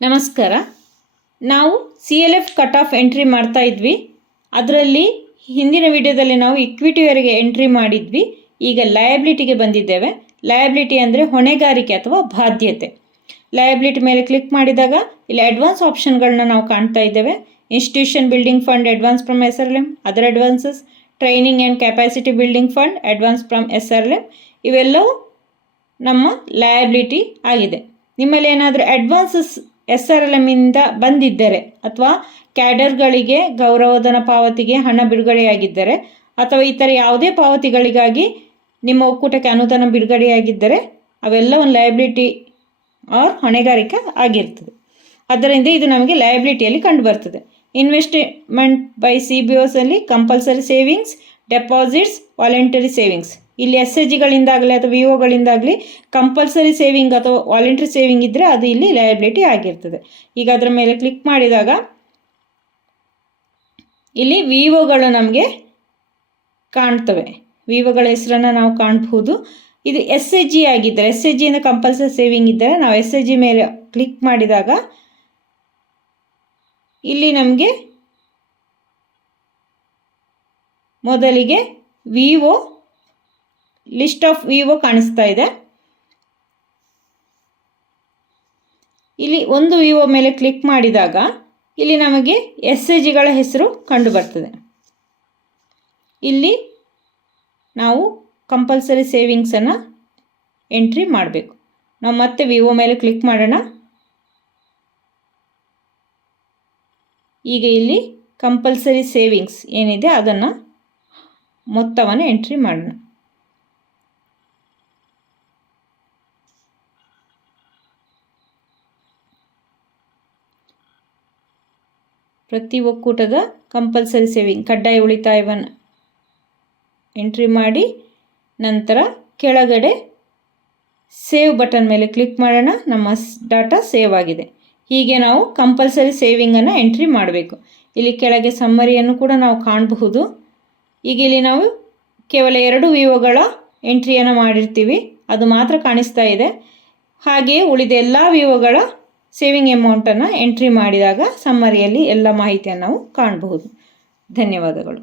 ನಮಸ್ಕಾರ. ನಾವು CLF cut off entry ಮಾಡ್ತಾ ಇದ್ವಿ. ಅದರಲ್ಲಿ ಹಿಂದಿನ ವಿಡಿಯೋದಲ್ಲಿ ನಾವು ಇಕ್ವಿಟಿವರೆಗೆ ಎಂಟ್ರಿ ಮಾಡಿದ್ವಿ. ಈಗ ಲಯಬಿಲಿಟಿಗೆ ಬಂದಿದ್ದೇವೆ. ಲಯಬಿಲಿಟಿ ಅಂದರೆ ಹೊಣೆಗಾರಿಕೆ ಅಥವಾ ಬಾಧ್ಯತೆ. ಲಯಬಿಲಿಟಿ ಮೇಲೆ ಕ್ಲಿಕ್ ಮಾಡಿದಾಗ ಇಲ್ಲಿ ಅಡ್ವಾನ್ಸ್ ಆಪ್ಷನ್ಗಳನ್ನ ನಾವು ಕಾಣ್ತಾ ಇದ್ದೇವೆ. Institution building fund advance from SRLM, other advances, training and capacity building fund advance from SRLM, ಇವೆಲ್ಲವೂ ನಮ್ಮ ಲಯಬಿಲಿಟಿ ಆಗಿದೆ. ನಿಮ್ಮಲ್ಲಿ ಏನಾದರೂ ಅಡ್ವಾನ್ಸಸ್ SRLM ಇಂದ ಬಂದಿದ್ದರೆ ಅಥವಾ ಕ್ಯಾಡರ್ಗಳಿಗೆ ಗೌರವಧನ ಪಾವತಿಗೆ ಹಣ ಬಿಡುಗಡೆಯಾಗಿದ್ದರೆ ಅಥವಾ ಇತರ ಯಾವುದೇ ಪಾವತಿಗಳಿಗಾಗಿ ನಿಮ್ಮ ಒಕ್ಕೂಟಕ್ಕೆ ಅನುದಾನ ಬಿಡುಗಡೆಯಾಗಿದ್ದರೆ ಅವೆಲ್ಲ ಒಂದು ಲಯಬಿಲಿಟಿ ಆರ್ ಹೊಣೆಗಾರಿಕೆ ಆಗಿರ್ತದೆ. ಅದರಿಂದ ಇದು ನಮಗೆ ಲಯಬಿಲಿಟಿಯಲ್ಲಿ ಕಂಡುಬರ್ತದೆ. ಇನ್ವೆಸ್ಟ್ಮೆಂಟ್ ಬೈ CBOs ಅಲ್ಲಿ compulsory savings, deposits, voluntary savings. ಇಲ್ಲಿ SHGಗಳಿಂದಾಗಲಿ ಅಥವಾ VOಗಳಿಂದಾಗಲಿ ಕಂಪಲ್ಸರಿ ಸೇವಿಂಗ್ ಅಥವಾ ವಾಲಂಟರಿ ಸೇವಿಂಗ್ ಇದ್ದರೆ ಅದು ಇಲ್ಲಿ ಲಯಬಿಲಿಟಿ ಆಗಿರ್ತದೆ. ಈಗ ಅದರ ಮೇಲೆ ಕ್ಲಿಕ್ ಮಾಡಿದಾಗ ಇಲ್ಲಿ VOಗಳು ನಮಗೆ ಕಾಣ್ತವೆ. VOಗಳ ಹೆಸರನ್ನು ನಾವು ಕಾಣಬಹುದು. ಇದು SHG ಆಗಿದ್ದರೆ, SHGಯಿಂದ ಕಂಪಲ್ಸರಿ ಸೇವಿಂಗ್ ಇದ್ದರೆ ನಾವು SHG ಮೇಲೆ ಕ್ಲಿಕ್ ಮಾಡಿದಾಗ ಇಲ್ಲಿ ನಮಗೆ ಮೊದಲಿಗೆ VO ಲಿಸ್ಟ್ ಆಫ್ VO ಕಾಣಿಸ್ತಾ ಇದೆ. ಇಲ್ಲಿ ಒಂದು VO ಮೇಲೆ ಕ್ಲಿಕ್ ಮಾಡಿದಾಗ ಇಲ್ಲಿ ನಮಗೆ SHGಗಳ ಹೆಸರು ಕಂಡು ಬರ್ತದೆ. ಇಲ್ಲಿ ನಾವು ಕಂಪಲ್ಸರಿ ಸೇವಿಂಗ್ಸನ್ನು ಎಂಟ್ರಿ ಮಾಡಬೇಕು. ನಾವು ಮತ್ತೆ VO ಮೇಲೆ ಕ್ಲಿಕ್ ಮಾಡೋಣ. ಈಗ ಇಲ್ಲಿ ಕಂಪಲ್ಸರಿ ಸೇವಿಂಗ್ಸ್ ಏನಿದೆ ಅದನ್ನು ಮೊತ್ತವನ್ನು ಎಂಟ್ರಿ ಮಾಡೋಣ. ಪ್ರತಿ ಒಕ್ಕೂಟದ ಕಂಪಲ್ಸರಿ ಸೇವಿಂಗ್ ಕಡ್ಡಾಯ ಉಳಿತಾಯವನ್ನು ಎಂಟ್ರಿ ಮಾಡಿ ನಂತರ ಕೆಳಗಡೆ ಸೇವ್ ಬಟನ್ ಮೇಲೆ ಕ್ಲಿಕ್ ಮಾಡೋಣ. ನಮ್ಮ ಡಾಟಾ ಸೇವ್ ಆಗಿದೆ. ಹೀಗೆ ನಾವು ಕಂಪಲ್ಸರಿ ಸೇವಿಂಗನ್ನು ಎಂಟ್ರಿ ಮಾಡಬೇಕು. ಇಲ್ಲಿ ಕೆಳಗೆ ಸಮ್ಮರಿಯನ್ನು ಕೂಡ ನಾವು ಕಾಣಬಹುದು. ಈಗ ಇಲ್ಲಿ ನಾವು ಕೇವಲ 2 VOಗಳ ಎಂಟ್ರಿಯನ್ನು ಮಾಡಿರ್ತೀವಿ, ಅದು ಮಾತ್ರ ಕಾಣಿಸ್ತಾ ಇದೆ. ಹಾಗೆಯೇ ಉಳಿದ ಎಲ್ಲ VOಗಳ ಸೇವಿಂಗ್ ಅಮೌಂಟನ್ನು ಎಂಟ್ರಿ ಮಾಡಿದಾಗ ಸಮ್ಮರಿಯಲ್ಲಿ ಎಲ್ಲ ಮಾಹಿತಿಯನ್ನು ನಾವು ಕಾಣಬಹುದು. ಧನ್ಯವಾದಗಳು.